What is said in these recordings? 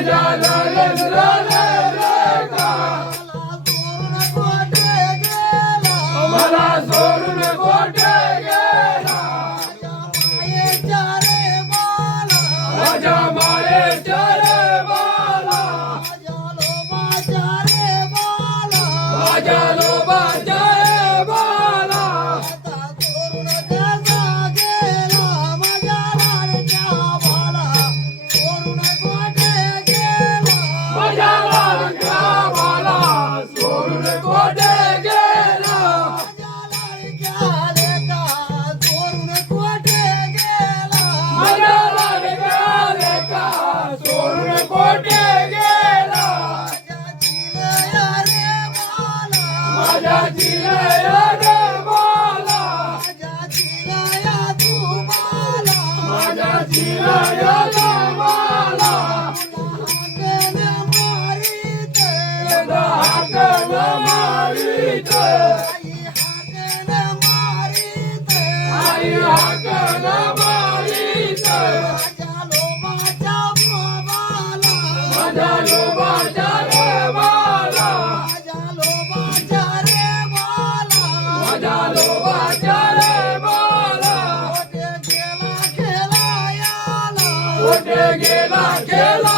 yeah la la la. Get up, get up.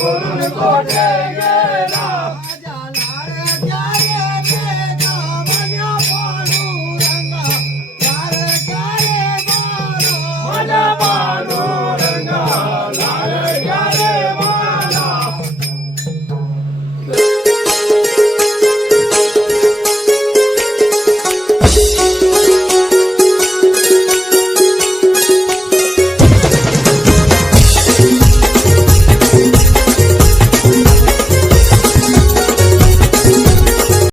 por un it llena.